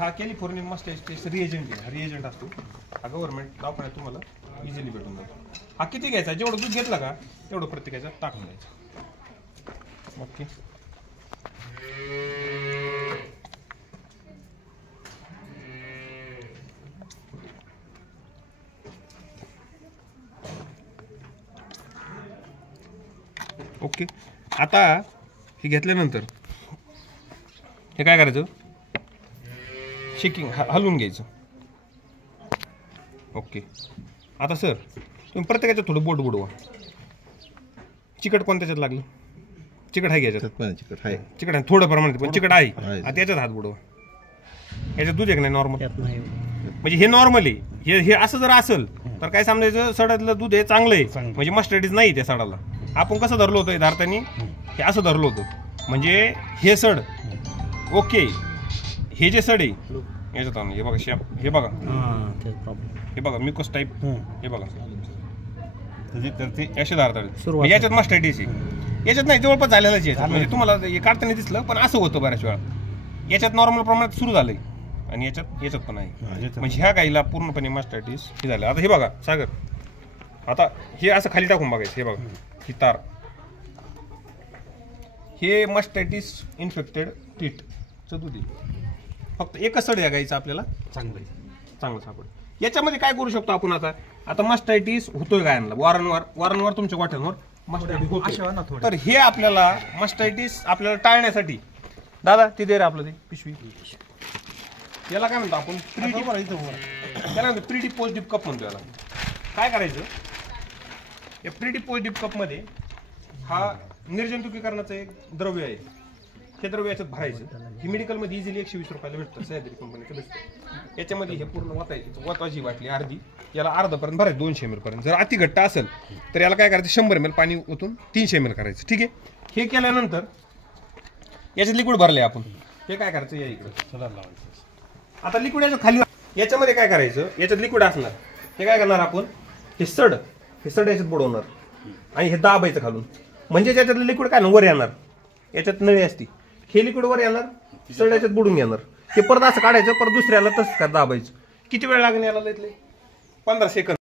हा कॅलिफोर्नियन मस्टॅटिस रिएजंट आहे. हा रिएजंट असतो. हा गव्हर्नमेंट दवाखान्यात तुम्हाला इझिली भेटून जातो. हा किती घ्यायचा? जेवढं दूध घेतलं का तेवढं प्रत्येकाचा टाकून द्यायचं. ओके. ओके. आता हे घेतल्यानंतर हे काय करायचं? शेकिंग हलवून घ्यायचं. ओके. आता सर तुम्ही प्रत्येकाचं थोडं बोट बुडवा. चिकट कोण त्याच्यात लागलं? चिकट आहे घ्यायच्यात. चिकट आहे. चिकट आहे थोडं प्रमाणात पण चिकट आहे. आता याच्यात हात बुडवा. याच्यात दूध आहे का नाही नॉर्मल? म्हणजे हे नॉर्मल आहे. हे असं जर असेल तर काय समजायचं? सडातलं दूध हे चांगलं आहे म्हणजे मस्टर्डीज नाही त्या सडाला. आपण कसं धरलो होतं धारतानी? हे असं धरलो होतं म्हणजे हे सड ओके. हे जे सड आहे याच्यात हे बघा शेप, हे बघा, हे बघा म्युकस टाईप, हे बघा असे धारतात. याच्यात मस्टर्डीज आहे. याच्यात नाही जवळपास झालेलाच आहे. म्हणजे तुम्हाला हे काढताना दिसलं पण असं होतं बऱ्याच वेळा. याच्यात नॉर्मल प्रमाणात सुरू झालंय आणि याच्यात पण आहे. म्हणजे ह्या गाईला पूर्णपणे मस्टर्डीज हे झालं. आता हे बघा सागर, आता हे असं खाली टाकून बघायचं. हे बघा ही तार, हे मस्टॅटिस इन्फेक्टेड टीटचं दूध आहे. फक्त एकच सड या गाईचं आपल्याला चांगलं सापड. याच्यामध्ये काय करू शकतो आपण? आता मस्टॅटिस होतोय गायांना वारंवार तुमच्या गोठ्यांवर मस्टॅटिस होतोय. तर हे आपल्याला मस्टॅटिस आपल्याला टाळण्यासाठी दादा ते दे रे आपलं ते पिशवी. याला काय म्हणतो आपण? त्याला म्हणतो pre deep post deep cup म्हणतो. याला काय करायचं? या pre deep post deep cup मध्ये हा निर्जंतुकीकरणाचं एक द्रव्य आहे. हे द्रव्य याच्यात भरायचं. ही मेडिकलमध्ये इझिली 120 रुपयाला भेटतं. सह्याद्री कंपनीचं भेटतं. याच्यामध्ये हे पूर्ण वताची बाटली अर्धी, याला अर्धापर्यंत भरायचं 200 ml पर्यंत. जर अति घट्ट असेल तर याला काय करायचं? 100 ml पाणी ओतून 300 ml करायचं. ठीक आहे. हे केल्यानंतर याच्यात लिक्विड भरलंय आपण. हे काय करायचं? या इकडे आता लिक्विड याच्यात खाली. याच्यामध्ये काय करायचं? याच्यात लिक्विड असणार. हे काय करणार आपण? हे सड याच्यात बुडवणार आणि हे दाबायचं खालून. म्हणजे त्याच्यातलं लिक्विड काय ना वर येणार. याच्यात नळी असती. हे लिक्विड वर येणार, सड याच्यात बुडून येणार. हे परत असं काढायचं, परत दुसऱ्याला तसं दाबायचं. किती वेळ लागेल याला? 15 सेकंद.